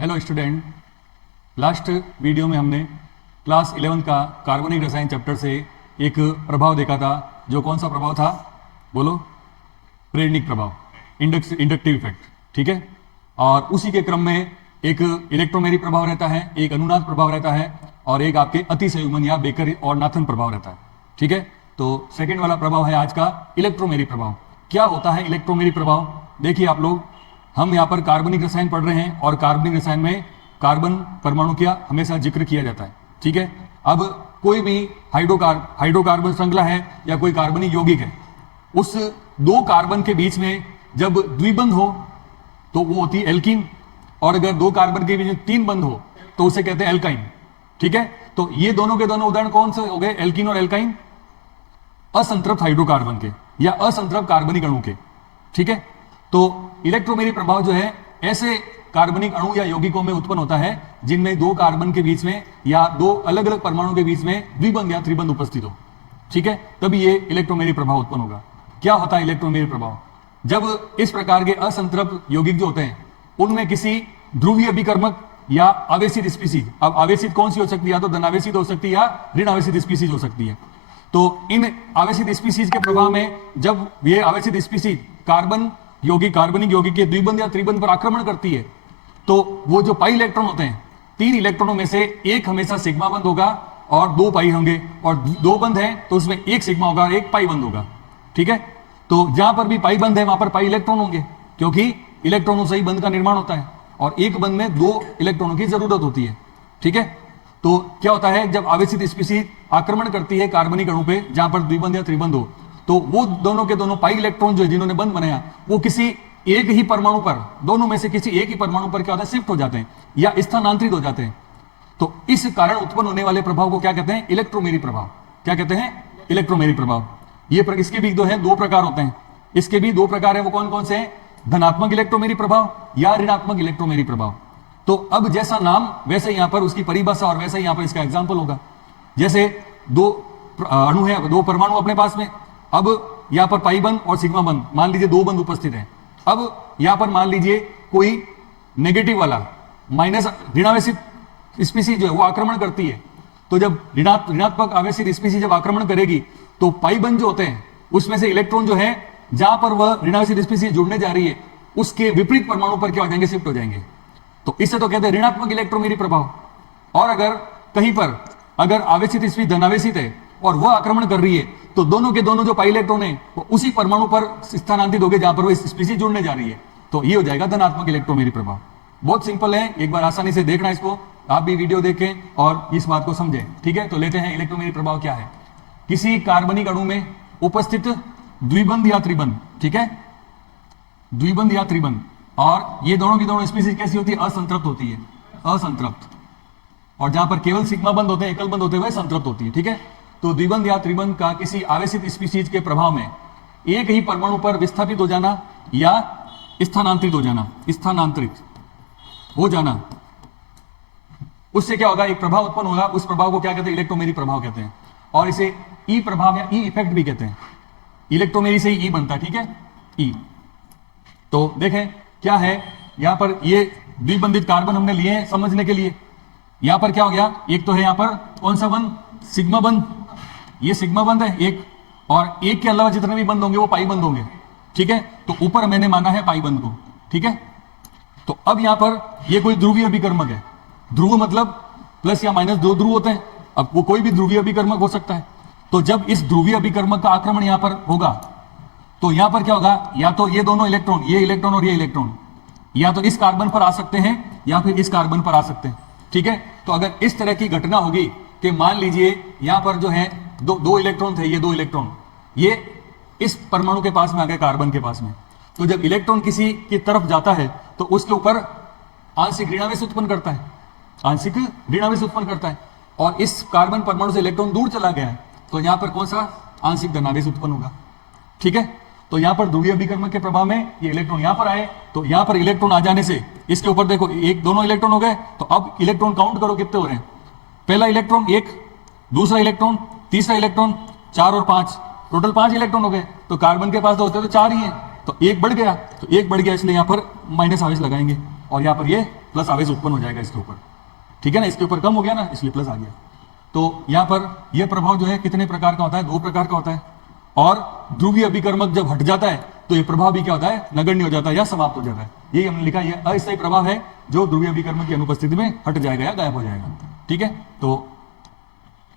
Hello student, last video में हमने class 11 का कार्बनिक रसायन चैप्टर से एक प्रभाव देखा था। जो कौन सा प्रभाव था बोलो? प्रेरणिक प्रभाव, इंडक्टिव इफेक्ट। ठीक है, और उसी के क्रम में एक इलेक्ट्रोमेरिक प्रभाव रहता है, एक अनुनाद प्रभाव रहता है और एक आपके अतिसंयुग्मन या बेकर और नाथन प्रभाव रहता है। ठीक है, तो सेकेंड वाला प्रभाव है आज का इलेक्ट्रोमेरिक प्रभाव। क्या होता है इलेक्ट्रोमेरिक प्रभाव? देखिए आप लोग, हम यहाँ पर कार्बनिक रसायन पढ़ रहे हैं और कार्बनिक रसायन में कार्बन परमाणु का हमेशा जिक्र किया जाता है। ठीक है, अब कोई भी हाइड्रोकार्बन श्रृंखला है या कोई कार्बनिक यौगिक है, उस दो कार्बन के बीच में जब द्विबंध हो तो वो होती है एल्कीन, और अगर दो कार्बन के बीच में तीन बंध हो तो उसे कहते हैं एल्काइन। ठीक है, तो ये दोनों के दोनों उदाहरण कौन से हो गए? एल्कीन और एल्काइन, असंतृप्त हाइड्रोकार्बन के या असंतृप्त कार्बनिक अणु के। ठीक है, तो इलेक्ट्रोमेरिक प्रभाव जो है ऐसे कार्बनिक अणु या यौगिकों में उत्पन्न होता है जिनमें दो कार्बन के बीच में या दो अलग अलग परमाणु के बीच में द्विबंध या त्रिबंध उपस्थित हो। ठीक है, तभी ये इलेक्ट्रोमेरिक प्रभाव उत्पन्न होगा। क्या होता है इलेक्ट्रोमेरिक प्रभाव? जब इस प्रकार के असंतृप्त यौगिक जो होते हैं उनमें किसी ध्रुवीय अभिकर्मक या आवेशित स्पीसीज, अब आवेशित कौन सी हो सकती है? या तो धनावेशित हो सकती है या ऋण आवेशित स्पीसीज हो सकती है। तो इन आवेशित स्पीसीज के प्रभाव में जब ये आवेशित स्पीसीज कार्बनिक यौगिक के द्विबंध या त्रिबंध पर आक्रमण करती है तो वो जो पाई इलेक्ट्रॉन होते हैं, तीन इलेक्ट्रॉनों में से एक हमेशा सिग्मा बंध होगा और दो पाई होंगे, और दो बंध है तो उसमें एक सिग्मा होगा और एक पाई बंध होगा। ठीक है, तो जहां पर भी पाई बंध है वहां पर पाई इलेक्ट्रॉन होंगे, क्योंकि इलेक्ट्रॉनों से ही बंध का निर्माण होता है और एक बंध में दो इलेक्ट्रॉनों की जरूरत होती है। ठीक है, तो क्या होता है जब आवेशित स्पीसीज आक्रमण करती है कार्बनिक अणु पे जहां पर द्विबंध या त्रिबंध हो, तो वो दोनों के दोनों पाई इलेक्ट्रॉन जो जिन्होंने बंध बनाया वो किसी एक ही परमाणु पर, दोनों में से किसी एक ही परमाणु पर क्या होता है? शिफ्ट हो जाते हैं या स्थानांतरित हो जाते हैं। तो इस कारण उत्पन्न होने वाले प्रभाव को क्या कहते हैं? इलेक्ट्रोमेरिक प्रभाव। क्या कहते हैं? इलेक्ट्रोमेरिक प्रभाव। इसके भी जो है दो प्रकार होते हैं। इसके भी दो प्रकार है, वो कौन कौन से हैं? धनात्मक इलेक्ट्रोमेरिक प्रभाव या ऋणात्मक इलेक्ट्रोमेरिक प्रभाव। तो अब जैसा नाम वैसे यहां पर उसकी परिभाषा और वैसे यहां पर इसका एग्जाम्पल होगा। जैसे दो अणु है, दो परमाणु अपने पास में, अब यहां पर पाई बंध और सिग्मा बंध, मान लीजिए दो बंध उपस्थित है। अब यहां पर मान लीजिए कोई नेगेटिव वाला माइनस ऋणावेशित स्पीसीज जो है वो आक्रमण करती है, तो जब ऋणात्मक आवेशित स्पीसीज जब आक्रमण करेगी तो पाई बंध जो होते हैं उसमें से इलेक्ट्रॉन जो है जहां पर वह ऋणावेशित स्पीसीज जुड़ने जा रही है उसके विपरीत परमाणु पर क्या हो जाएंगे? शिफ्ट हो जाएंगे। तो इससे तो कहते हैं ऋणात्मक इलेक्ट्रोमेरिक प्रभाव। और अगर कहीं पर अगर आवेशित स्पीसीज धनावेशित है और वह आक्रमण कर रही है तो दोनों के दोनों जो पाई इलेक्ट्रॉन है वो उसी परमाणु पर स्थानांतरित हो गए जहां पर वो स्पीसीज जुड़ने जा रही है। तो ये हो जाएगा धनात्मक इलेक्ट्रोमेरिक प्रभाव। बहुत सिंपल है, एक बार आसानी से देखना इसको, आप भी वीडियो देखें और इस बात को समझें। ठीक है, तो लेते हैं इलेक्ट्रोमेरिक प्रभाव क्या है। किसी कार्बनिक अणु में उपस्थित द्विबंध या त्रिबंध, ठीक है, द्विबंध या त्रिबंध, और ये दोनों की दोनों स्पीसीज कैसी होती है? असंतृप्त होती है, असंतृप्त। और जहां पर केवल सिग्मा बंध होते हैं, एकल बंध होते हुए संतृप्त होती है। ठीक है, तो द्विबंध या त्रिबंध का किसी आवेशित स्पीसीज के प्रभाव में एक ही परमाणु पर विस्थापित हो जाना या स्थानांतरित हो जाना, स्थानांतरित हो जाना, उससे क्या होगा? एक प्रभाव उत्पन्न होगा। उस प्रभाव को क्या कहते हैं? इलेक्ट्रोमेरिक प्रभाव कहते हैं, और इसे ई प्रभाव या ई इफेक्ट भी कहते हैं। इलेक्ट्रोमेरी से ही ई बनता है। ठीक है, ई। तो देखें क्या है यहां पर, ये द्विबंधित कार्बन हमने लिए हैं समझने के लिए। यहां पर क्या हो गया? एक तो है यहां पर कौन सा बंध? सिग्मा बंध। ये सिग्मा बंध है एक, और एक के अलावा जितने भी बंध होंगे वो पाई बंध होंगे। ठीक है, तो ऊपर मैंने माना है पाई बंध को। ठीक है, तो अब यहां पर ये कोई ध्रुवीय अभिकर्मक है। ध्रुव मतलब प्लस या माइनस दो ध्रुव होते हैं। अब वो कोई भी ध्रुवीय अभिकर्मक हो सकता है। तो जब इस ध्रुवीय अभिकर्मक का आक्रमण यहां पर होगा तो यहां पर क्या होगा? या तो ये दोनों इलेक्ट्रॉन, ये इलेक्ट्रॉन और ये इलेक्ट्रॉन, या तो इस कार्बन पर आ सकते हैं या फिर इस कार्बन पर आ सकते हैं। ठीक है, तो अगर इस तरह की घटना होगी कि मान लीजिए यहां पर जो है दो इलेक्ट्रॉन थे, ये दो इलेक्ट्रॉन ये इस परमाणु के पास में आ गए, कार्बन के पास में, तो जब इलेक्ट्रॉन किसी की तरफ जाता है तो उसके ऊपर आंशिक ऋणावेश उत्पन्न करता है, आंशिक ऋणावेश उत्पन्न करता है, और इस कार्बन परमाणु से इलेक्ट्रॉन दूर चला गया है तो यहां पर कौन सा? आंशिक धनावेश उत्पन्न होगा। ठीक है, तो यहां पर ध्रुवीय अभिकर्मक के प्रभाव में ये इलेक्ट्रॉन यहां पर आए, तो यहां पर इलेक्ट्रॉन आ जाने से इसके ऊपर देखो एक दोनों इलेक्ट्रॉन हो गए। तो अब इलेक्ट्रॉन काउंट करो कितने हो रहे हैं? पहला इलेक्ट्रॉन एक, दूसरा इलेक्ट्रॉन, तीसरा इलेक्ट्रॉन, 4 और 5, टोटल 5 इलेक्ट्रॉन हो गए। तो कार्बन के पास तो होते तो 4 ही है, तो तो एक बढ़ गया, तो एक बढ़ गया, इसलिए यहाँ पर माइनस आवेश लगाएंगे और यहाँ पर ये प्लस आवेश उत्पन्न हो जाएगा इसके ऊपर, ठीक है ना, इसके ऊपर कम हो गया ना, इसलिए प्लस आ गया। तो यहाँ पर यह प्रभाव जो है कितने प्रकार का होता है, 2 प्रकार का होता है। और ध्रुवीय अभिकर्मक जब हट जाता है तो ये प्रभाव भी क्या होता है, नगण्य हो जाता है या समाप्त हो जाता है। यही हमने लिखा, यह अस्थायी प्रभाव है जो ध्रुवीय अभिकर्मक की अनुपस्थिति में हट जाएगा या गायब हो जाएगा, ठीक है। तो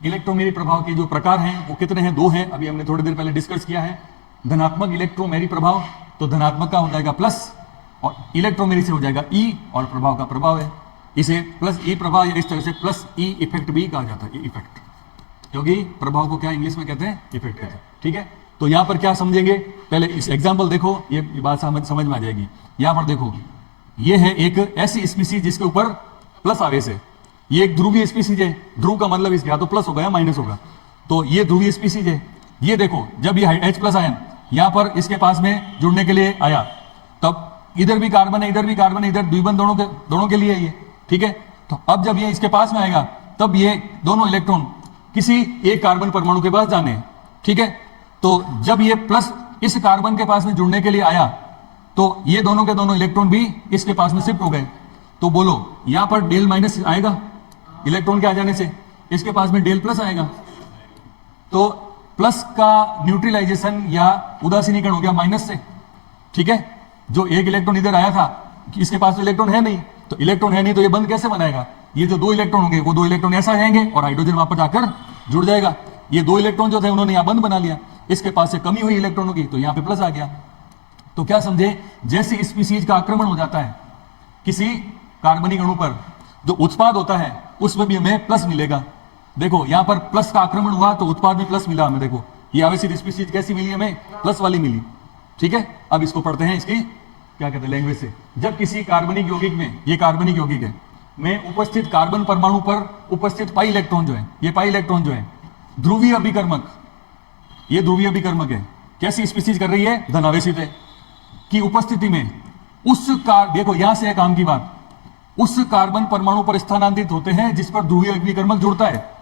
इलेक्ट्रोमेरी प्रभाव के जो प्रकार हैं वो कितने हैं, 2 हैं, अभी हमने थोड़ी देर पहले डिस्कस किया है। धनात्मक इलेक्ट्रोमेरी प्रभाव, तो धनात्मक का हो जाएगा प्लस, और इलेक्ट्रोमेरी से हो जाएगा ई, और प्रभाव का प्रभाव है, इसे प्लस ई प्रभाव या इस तरह से प्लस ई इफेक्ट भी कहा जाता है, इफेक्ट, क्योंकि प्रभाव को क्या इंग्लिश में कहते हैं, इफेक्ट कहते हैं, ठीक है। तो यहां पर क्या समझेंगे, पहले इस एग्जांपल देखो, ये बात समझ में आ जाएगी। यहां पर देखो, ये है एक ऐसी स्पीसीज जिसके ऊपर प्लस आवेश है, ये एक ध्रुवीय स्पीसीज है, ध्रुव का मतलब इसका तो प्लस होगा या माइनस होगा, तो ये ध्रुवीय स्पीसीज है। ये देखो, जब ये H प्लस आयन यहां पर इसके पास में जुड़ने के लिए आया, तब इधर भी कार्बन है, इधर भी कार्बन है, इधर द्विबंध दोनों के लिए ये, ठीक है। तो अब जब ये इसके पास में आएगा, तब ये दोनों इलेक्ट्रॉन किसी एक कार्बन परमाणु के पास जाने, ठीक है। तो जब ये प्लस इस कार्बन के पास में जुड़ने के लिए आया, तो ये दोनों के दोनों इलेक्ट्रॉन भी इसके पास में शिफ्ट हो गए। तो बोलो, यहां पर डेल माइनस आएगा इलेक्ट्रॉन के आ जाने से, इसके पास में डेल प्लस आएगा। तो प्लस का न्यूट्रलाइजेशन या उदासीनीकरण हो गया माइनस से, ठीक है। जो एक इलेक्ट्रॉन इधर आया था, इसके पास तो इलेक्ट्रॉन है नहीं, तो इलेक्ट्रॉन है नहीं तो ये बंद कैसे बनाएगा, ये जो 2 इलेक्ट्रॉन होंगे वो 2 इलेक्ट्रॉन ऐसा जाएंगे और हाइड्रोजन वहां पर जाकर जुड़ जाएगा। ये 2 इलेक्ट्रॉन जो थे उन्होंने यहां बंद बना लिया, इसके पास से कमी हुई इलेक्ट्रॉनों की, तो यहां पे प्लस आ गया। तो क्या समझे, जैसे स्पीसीज का आक्रमण हो जाता है किसी कार्बनिक अणु पर, जो उत्पाद होता है उसमें भी हमें प्लस मिलेगा। देखो यहां पर प्लस का आक्रमण हुआ तो उत्पाद में प्लस मिला हमें, देखो ये आवेशित स्पीसीज कैसी मिली हमें, प्लस वाली मिली, ठीक है। अब इसको पढ़ते हैं, इसकी क्या कहते हैं लैंग्वेज से। जब किसी कार्बनिक यौगिक में, ये कार्बनिक यौगिक है, में उपस्थित कार्बन परमाणु पर उपस्थित पाई इलेक्ट्रॉन जो है, ये पाई इलेक्ट्रॉन जो है ध्रुवीय अभिकर्मक, ये ध्रुवीय अभिकर्मक है, कैसी स्पीसीज कर रही है, धनावेशित है, की उपस्थिति में उस देखो यहां से है काम की बात, उस कार्बन परमाणु पर स्थानांतरित होते हैं जिस पर ध्रुवीय अभिकर्मक जुड़ता है।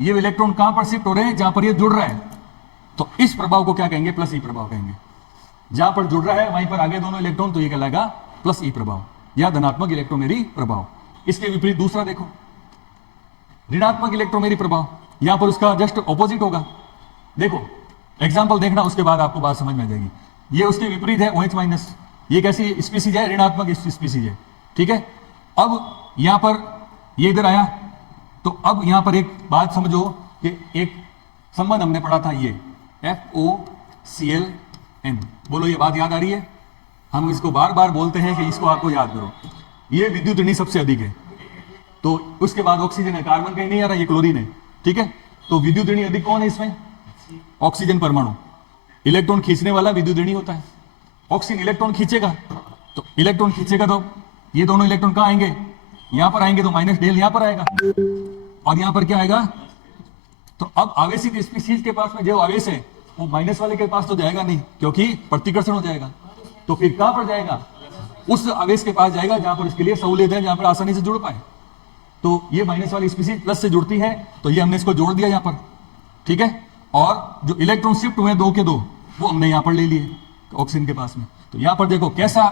ये इलेक्ट्रॉन कहां पर शिफ्ट हो रहे हैं, जहां पर ये जुड़ रहा है, तो इस प्रभाव को क्या कहेंगे, प्लस ई प्रभाव कहेंगे। जहां पर जुड़ रहा है वहीं पर आगे दोनों इलेक्ट्रॉन, तो ये कहलाएगा प्लस ई प्रभाव या धनात्मक इलेक्ट्रोमेरी प्रभाव। इसके विपरीत दूसरा देखो, ऋणात्मक इलेक्ट्रोमेरी प्रभाव, यहां पर उसका जस्ट ऑपोजिट होगा। देखो एग्जांपल देखना, उसके बाद आपको बात समझ में आ जाएगी। ये उसके विपरीत है OH माइनस, ये कैसी स्पीसीज है, ऋणात्मक स्पीसीज है, ठीक है। अब यहां पर ये इधर आया, तो अब यहां पर एक बात समझो कि एक संबंध हमने पढ़ा था, ये FOClN, बोलो ये बात याद आ रही है, हम इसको बार बार बोलते हैं कि इसको आपको याद करो। ये विद्युत ऋणी सबसे अधिक है, तो उसके बाद ऑक्सीजन है, कार्बन कहीं नहीं आ रहा, ये क्लोरीन है, ठीक है। तो विद्युत ऋणी अधिक कौन है इसमें, ऑक्सीजन परमाणु, इलेक्ट्रॉन खींचने वाला विद्युत ऋणी होता है। ऑक्सीजन इलेक्ट्रॉन खींचेगा, तो इलेक्ट्रॉन खींचेगा तो ये दोनों इलेक्ट्रॉन कहां आएंगे, यहां पर आएंगे, तो माइनस डेल यहां पर आएगा, और यहां पर क्या आएगा, तो अब आवेशित स्पीसीज के पास में जो आवेश है वो माइनस वाले के पास तो जाएगा नहीं, क्योंकि प्रतिकर्षण हो जाएगा, तो फिर कहां पर जाएगा, उस आवेश के पास जाएगा जहां पर इसके लिए सहूलियत है, जहां पर आसानी से जुड़ पाए। तो ये माइनस वाली स्पीसीज प्लस से जुड़ती है, तो ये हमने इसको जोड़ दिया यहां पर, ठीक है। और जो इलेक्ट्रॉन शिफ्ट हुए 2 के 2 वो हमने यहां पर ले लिए ऑक्सीजन के पास में। तो यहां पर देखो कैसा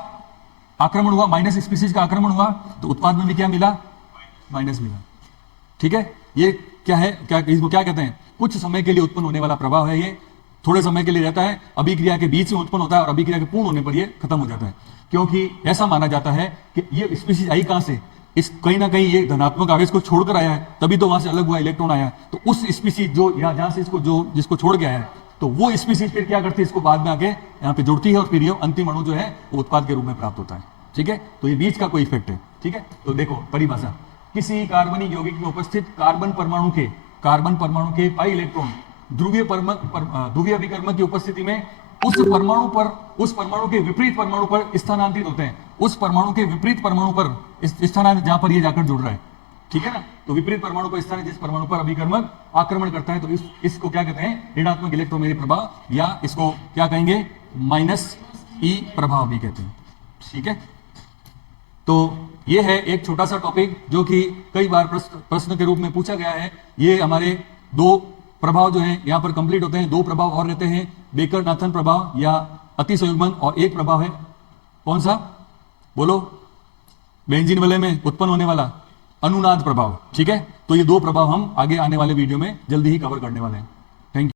आक्रमण हुआ, माइनस स्पीसीज का आक्रमण हुआ, तो उत्पाद में भी क्या मिला, माइनस मिला, ठीक है। ये क्या है, क्या इसको क्या कहते हैं, कुछ समय के लिए उत्पन्न होने वाला प्रभाव है, ये थोड़े समय के लिए रहता है, अभिक्रिया के बीच में उत्पन्न होता है और अभिक्रिया के पूर्ण होने पर ये खत्म हो जाता है, क्योंकि ऐसा माना जाता है कि ये स्पीसीज आई कहां से, इस कहीं ना कहीं ये धनात्मक आवेश को छोड़कर आया है, तभी तो वहां से अलग हुआ इलेक्ट्रॉन आया। तो उस स्पीसीज जो जहां से इसको जो जिसको छोड़ गया है, तो वो स्पीसीज फिर क्या करती है, इसको बाद में आके यहाँ पे जुड़ती है और फिर ये अंतिम अणु जो है वो उत्पाद के रूप में प्राप्त होता है, ठीक है। तो ये बीच का कोई इफेक्ट है, ठीक है। तो देखो परिभाषा, किसी कार्बनिक यौगिक में उपस्थित कार्बन परमाणु के पाई इलेक्ट्रॉन ध्रुवीय अभिकर्मक की उपस्थिति में उस परमाणु के विपरीत परमाणु पर स्थानांतरित होते हैं, उस परमाणु के विपरीत परमाणु पर स्थानांतरित, जहां पर ये जाकर जुड़ रहा है, ठीक है ना। तो विपरीत परमाणु पर स्थान, जिस परमाणु पर अभिकर्मक आक्रमण करता है, तो इसको क्या कहते हैं, ऋणात्मक इलेक्ट्रोमेरी प्रभाव, या इसको क्या कहेंगे, माइनस ई प्रभाव भी कहते हैं, ठीक है। तो ये है एक छोटा सा टॉपिक जो कि कई बार प्रश्न के रूप में पूछा गया है। ये हमारे 2 प्रभाव जो हैं यहाँ पर कंप्लीट होते हैं, 2 प्रभाव और रहते हैं, बेकर नाथन प्रभाव या अतिसंयुग्मन और एक प्रभाव है कौन सा, बोलो, बेंजीन वलय में उत्पन्न होने वाला अनुनाद प्रभाव। ठीक है, तो ये दो प्रभाव हम आगे आने वाले वीडियो में जल्दी ही कवर करने वाले हैं।